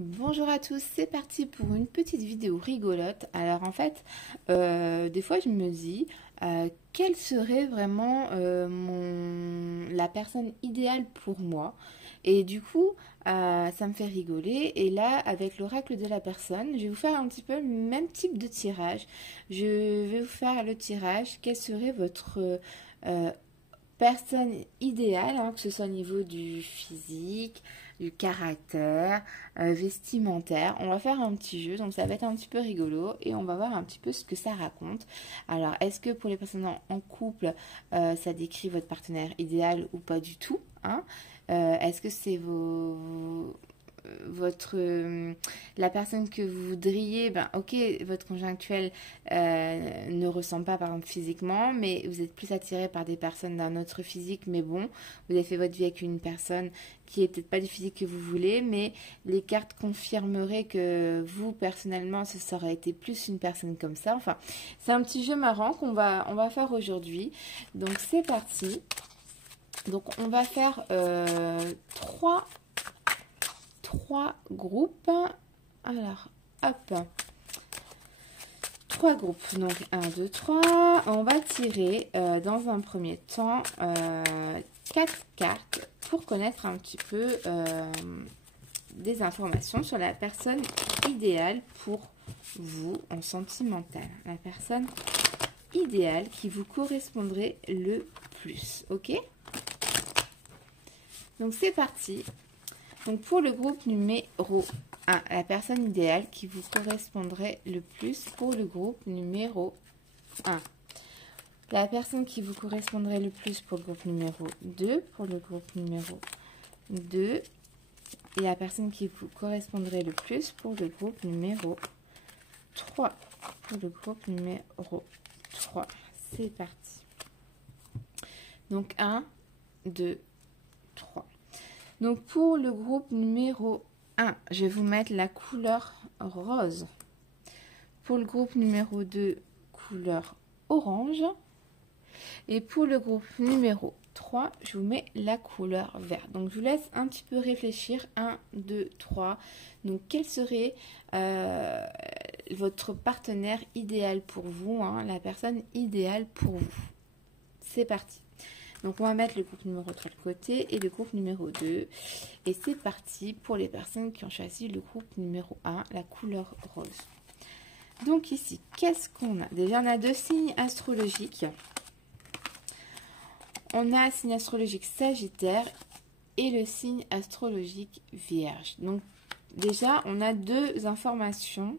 Bonjour à tous, c'est parti pour une petite vidéo rigolote. Alors en fait, des fois je me dis, quelle serait vraiment la personne idéale pour moi? Et du coup, ça me fait rigoler. Et là, avec l'oracle de la personne, je vais vous faire un petit peu le même type de tirage. Je vais vous faire le tirage. Quelle serait votre euh, personne idéale, hein, que ce soit au niveau du physique, du caractère, vestimentaire. On va faire un petit jeu, donc ça va être un petit peu rigolo et on va voir un petit peu ce que ça raconte. Alors, est-ce que pour les personnes en couple, ça décrit votre partenaire idéal ou pas du tout, hein? Est-ce que c'est la personne que vous voudriez, ben ok, votre conjoint actuel ne ressemble pas par exemple physiquement, mais vous êtes plus attiré par des personnes d'un autre physique, mais bon, vous avez fait votre vie avec une personne qui est peut-être pas du physique que vous voulez, mais les cartes confirmeraient que vous personnellement, ça aurait été plus une personne comme ça. Enfin, c'est un petit jeu marrant on va faire aujourd'hui. Donc c'est parti. Donc on va faire trois groupes. Alors, hop. Trois groupes. Donc, 1, 2, 3. On va tirer dans un premier temps 4 cartes pour connaître un petit peu des informations sur la personne idéale pour vous en sentimental. La personne idéale qui vous correspondrait le plus. Ok? Donc, c'est parti. Donc pour le groupe numéro 1, la personne idéale qui vous correspondrait le plus pour le groupe numéro 1. La personne qui vous correspondrait le plus pour le groupe numéro 2, pour le groupe numéro 2. Et la personne qui vous correspondrait le plus pour le groupe numéro 3. Pour le groupe numéro 3. C'est parti. Donc 1, 2, 3. Donc pour le groupe numéro 1, je vais vous mettre la couleur rose. Pour le groupe numéro 2, couleur orange. Et pour le groupe numéro 3, je vous mets la couleur vert. Donc je vous laisse un petit peu réfléchir. 1, 2, 3. Donc quel serait votre partenaire idéal pour vous, hein, la personne idéale pour vous? C'est parti. Donc on va mettre le groupe numéro 3 de côté et le groupe numéro 2. Et c'est parti pour les personnes qui ont choisi le groupe numéro 1, la couleur rose. Donc ici, qu'est-ce qu'on a? Déjà, on a deux signes astrologiques. On a un signe astrologique Sagittaire et le signe astrologique Vierge. Donc déjà, on a deux informations.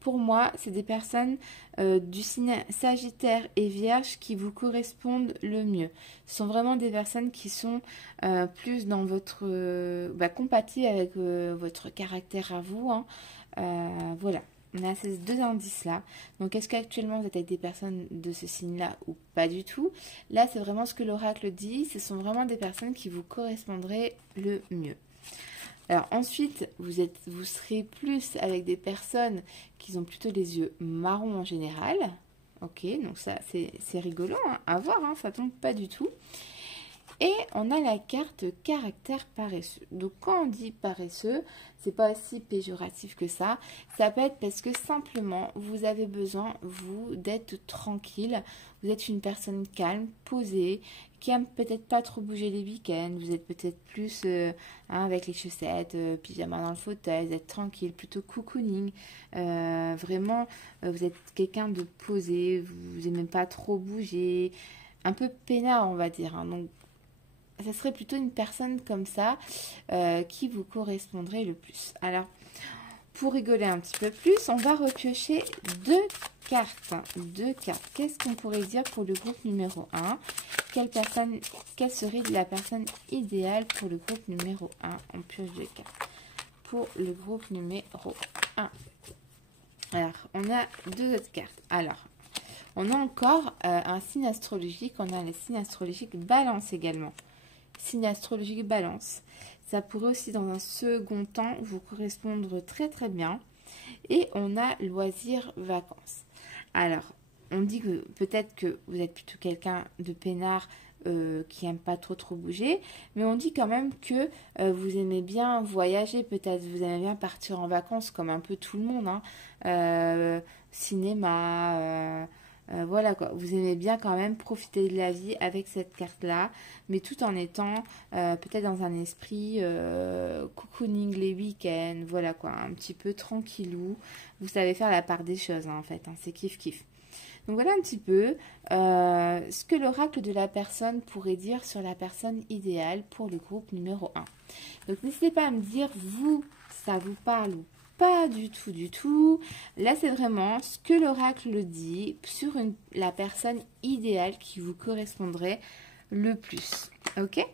Pour moi, c'est des personnes du signe Sagittaire et Vierge qui vous correspondent le mieux. Ce sont vraiment des personnes qui sont plus dans votre compatibles avec votre caractère à vous, hein. Voilà, on a ces deux indices-là. Donc, est-ce qu'actuellement vous êtes avec des personnes de ce signe-là ou pas du tout? Là, c'est vraiment ce que l'oracle dit. Ce sont vraiment des personnes qui vous correspondraient le mieux. Alors ensuite, vous serez plus avec des personnes qui ont plutôt les yeux marrons en général. Ok, donc ça c'est rigolo, hein, à voir, hein, ça tombe pas du tout. Et on a la carte caractère paresseux. Donc quand on dit paresseux, c'est pas aussi péjoratif que ça. Ça peut être parce que simplement vous avez besoin, vous, d'être tranquille. Vous êtes une personne calme, posée, qui aime peut-être pas trop bouger les week-ends. Vous êtes peut-être plus avec les chaussettes, pyjama dans le fauteuil. Vous êtes tranquille, plutôt cocooning. Vraiment, vous êtes quelqu'un de posé. Vous n'aimez pas trop bouger. Un peu peinard, on va dire, hein. Donc, ça serait plutôt une personne comme ça qui vous correspondrait le plus. Alors, pour rigoler un petit peu plus, on va repiocher deux cartes. Deux cartes. Qu'est-ce qu'on pourrait dire pour le groupe numéro 1? Quelle serait la personne idéale pour le groupe numéro 1? On pioche deux cartes. Pour le groupe numéro 1. Alors, on a deux autres cartes. Alors, on a encore un signe astrologique. On a le signe astrologique Balance également. Signe astrologique Balance. Ça pourrait aussi dans un second temps vous correspondre très très bien. Et on a loisirs vacances. Alors, on dit que peut-être que vous êtes plutôt quelqu'un de peinard qui n'aiment pas trop bouger, mais on dit quand même que vous aimez bien voyager, peut-être vous aimez bien partir en vacances comme un peu tout le monde, hein. Cinéma, voilà quoi, vous aimez bien quand même profiter de la vie avec cette carte-là, mais tout en étant peut-être dans un esprit cocooning les week-ends, voilà quoi, un petit peu tranquillou, vous savez faire la part des choses hein, en fait, hein, c'est kiff-kiff. Donc voilà un petit peu ce que l'oracle de la personne pourrait dire sur la personne idéale pour le groupe numéro 1. Donc n'hésitez pas à me dire, vous, ça vous parle ou pas du tout, du tout. Là, c'est vraiment ce que l'oracle dit sur la personne idéale qui vous correspondrait le plus. Ok ?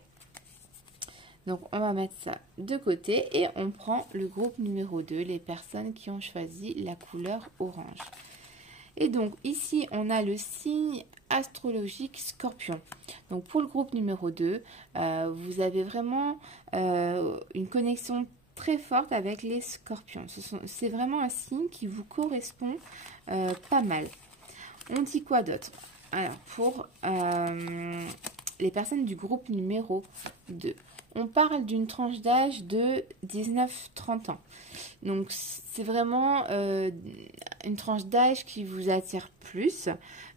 Donc, on va mettre ça de côté et on prend le groupe numéro 2, les personnes qui ont choisi la couleur orange. Et donc ici, on a le signe astrologique Scorpion. Donc pour le groupe numéro 2, vous avez vraiment une connexion très forte avec les Scorpions. C'est vraiment un signe qui vous correspond pas mal. On dit quoi d'autre? Alors pour les personnes du groupe numéro 2, on parle d'une tranche d'âge de 19-30 ans. Donc, c'est vraiment une tranche d'âge qui vous attire plus.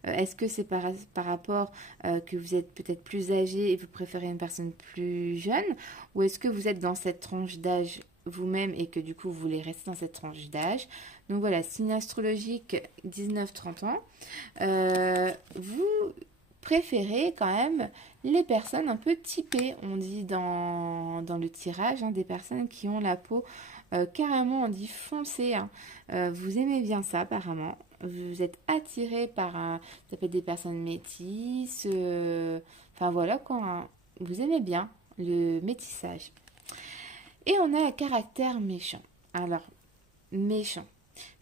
Est-ce que c'est par rapport que vous êtes peut-être plus âgé et vous préférez une personne plus jeune? Ou est-ce que vous êtes dans cette tranche d'âge vous-même et que du coup, vous voulez rester dans cette tranche d'âge? Donc voilà, signe astrologique 19-30 ans. Vous préférez quand même les personnes un peu typées, on dit dans le tirage, hein, des personnes qui ont la peau carrément, on dit foncée, hein. Vous aimez bien ça apparemment, vous êtes attiré par ça peut être des personnes métisses, enfin voilà quoi, hein. Vous aimez bien le métissage. Et on a un caractère méchant. Alors, méchant,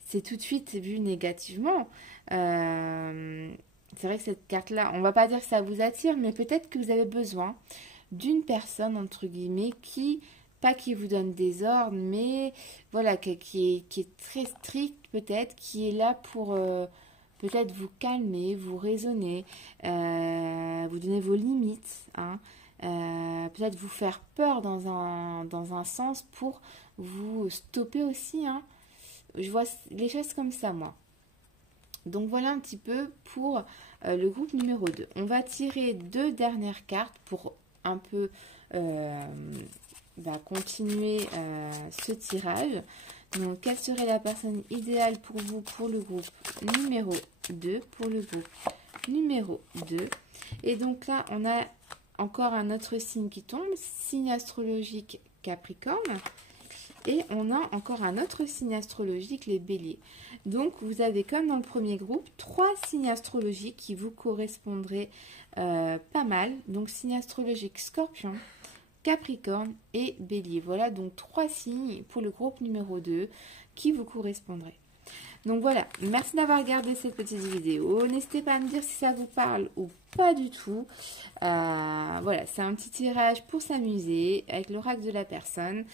c'est tout de suite vu négativement. C'est vrai que cette carte-là, on va pas dire que ça vous attire, mais peut-être que vous avez besoin d'une personne, entre guillemets, pas qui vous donne des ordres, mais voilà, qui est très stricte peut-être, qui est là pour peut-être vous calmer, vous raisonner, vous donner vos limites, hein, peut-être vous faire peur dans un sens pour vous stopper aussi, hein. Je vois les choses comme ça, moi. Donc voilà un petit peu pour le groupe numéro 2. On va tirer 2 dernières cartes pour un peu continuer ce tirage. Donc quelle serait la personne idéale pour vous pour le groupe numéro 2? Pour le groupe numéro 2. Et donc là, on a encore un autre signe qui tombe, signe astrologique Capricorne. Et on a encore un autre signe astrologique, les béliers. Donc, vous avez, comme dans le premier groupe, 3 signes astrologiques qui vous correspondraient pas mal. Donc, signe astrologique Scorpion, Capricorne et bélier. Voilà, donc 3 signes pour le groupe numéro 2 qui vous correspondraient. Donc voilà, merci d'avoir regardé cette petite vidéo. N'hésitez pas à me dire si ça vous parle ou pas du tout. Voilà, c'est un petit tirage pour s'amuser avec l'oracle de la personne.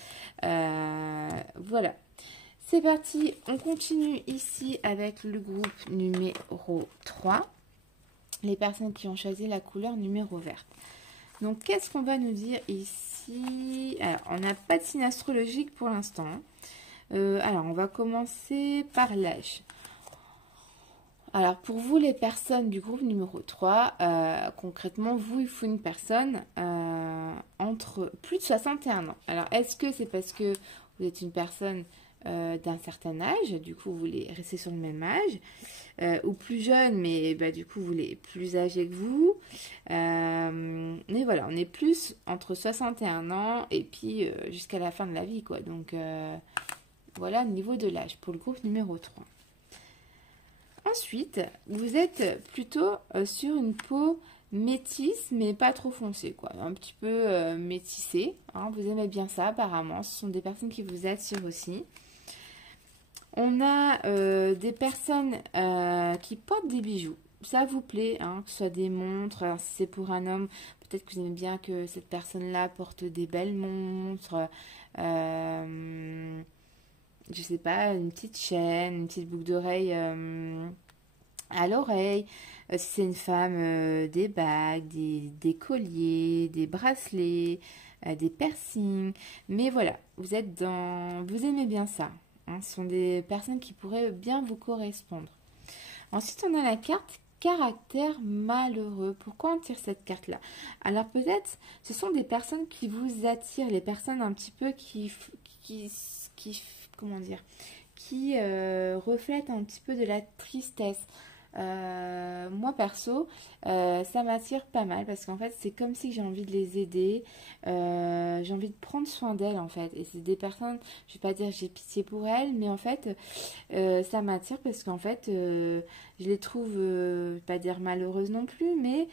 Voilà, c'est parti. On continue ici avec le groupe numéro 3. Les personnes qui ont choisi la couleur numéro verte. Donc, qu'est-ce qu'on va nous dire ici? Alors, on n'a pas de signe astrologique pour l'instant. Alors, on va commencer par l'âge. Alors, pour vous, les personnes du groupe numéro 3, concrètement, vous, il faut une personne entre plus de 61 ans. Alors, est-ce que c'est parce que vous êtes une personne d'un certain âge, du coup, vous voulez rester sur le même âge, ou plus jeune, mais du coup, vous voulez plus âgé que vous. Mais voilà, on est plus entre 61 ans et puis jusqu'à la fin de la vie, quoi. Donc, voilà le niveau de l'âge pour le groupe numéro 3. Ensuite, vous êtes plutôt sur une peau métisse, mais pas trop foncée, quoi. Un petit peu métissée, hein. Vous aimez bien ça, apparemment. Ce sont des personnes qui vous attirent aussi. On a des personnes qui portent des bijoux. Ça vous plaît, hein, que ce soit des montres. Alors, si c'est pour un homme, peut-être que vous aimez bien que cette personne-là porte des belles montres. Je sais pas, une petite chaîne, une petite boucle d'oreille à l'oreille. Si c'est une femme, des bagues, des colliers, des bracelets, des piercings. Mais voilà, vous aimez bien ça. Hein, ce sont des personnes qui pourraient bien vous correspondre. Ensuite, on a la carte caractère malheureux. Pourquoi on tire cette carte-là? Alors peut-être, ce sont des personnes qui vous attirent, les personnes un petit peu qui comment dire, qui reflètent un petit peu de la tristesse. Moi perso, ça m'attire pas mal parce qu'en fait c'est comme si j'ai envie de les aider, j'ai envie de prendre soin d'elles en fait. Et c'est des personnes, je vais pas dire j'ai pitié pour elles, mais en fait ça m'attire parce qu'en fait je les trouve, je vais pas dire malheureuses non plus, mais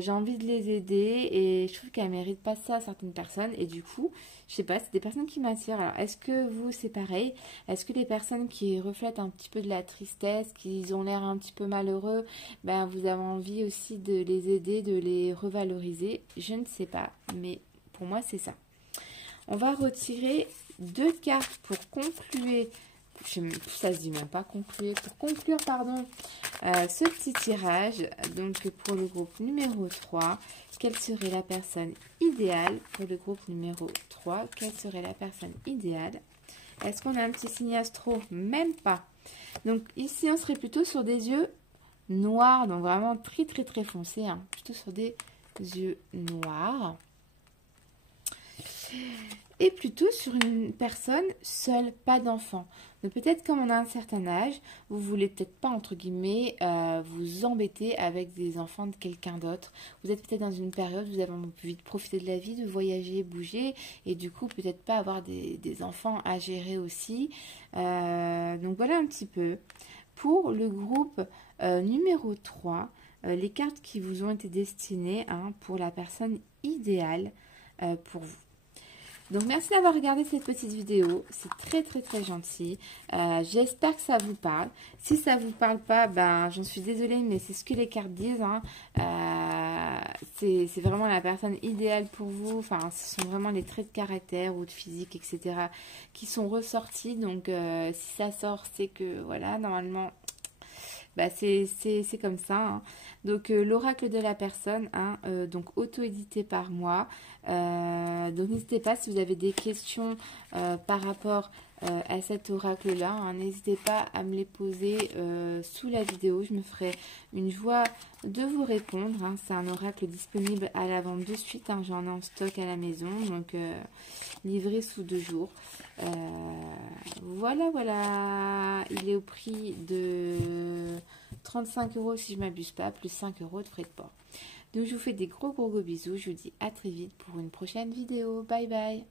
j'ai envie de les aider et je trouve qu'elles méritent pas ça à certaines personnes. Et du coup, je sais pas, c'est des personnes qui m'attirent. Alors est-ce que vous c'est pareil? Est-ce que les personnes qui reflètent un petit peu de la tristesse, qui ont l'air un petit peu malheureux, ben vous avez envie aussi de les aider, de les revaloriser? Je ne sais pas, mais pour moi c'est ça. On va retirer 2 cartes pour conclure, ça se dit même pas conclure, pour conclure pardon, ce petit tirage. Donc pour le groupe numéro 3, quelle serait la personne idéale? Pour le groupe numéro 3, quelle serait la personne idéale? Est-ce qu'on a un petit signe astro? Même pas. Donc ici on serait plutôt sur des yeux noirs, donc vraiment très très très foncés, hein, plutôt sur des yeux noirs. Et plutôt sur une personne seule, pas d'enfant. Donc peut-être comme on a un certain âge, vous voulez peut-être pas, entre guillemets, vous embêter avec des enfants de quelqu'un d'autre. Vous êtes peut-être dans une période où vous avez envie de profiter de la vie, de voyager, bouger, et du coup peut-être pas avoir des enfants à gérer aussi. Donc voilà un petit peu. Pour le groupe numéro 3, les cartes qui vous ont été destinées, hein, pour la personne idéale pour vous. Donc merci d'avoir regardé cette petite vidéo, c'est très très très gentil. J'espère que ça vous parle. Si ça vous parle pas, ben j'en suis désolée, mais c'est ce que les cartes disent, hein. C'est vraiment la personne idéale pour vous. Enfin, ce sont vraiment les traits de caractère ou de physique, etc. qui sont ressortis. Donc si ça sort, c'est que voilà, normalement, bah, c'est comme ça, hein. Donc l'oracle de la personne, hein, donc auto-édité par moi. Donc n'hésitez pas si vous avez des questions par rapport à cet oracle-là, hein, n'hésitez pas à me les poser sous la vidéo. Je me ferai une joie de vous répondre, hein. C'est un oracle disponible à la vente de suite, hein. J'en ai en stock à la maison, donc livré sous 2 jours. Voilà, voilà. Il est au prix de 35 € si je ne m'abuse pas, plus 5 € de frais de port. Donc je vous fais des gros bisous. Je vous dis à très vite pour une prochaine vidéo. Bye bye.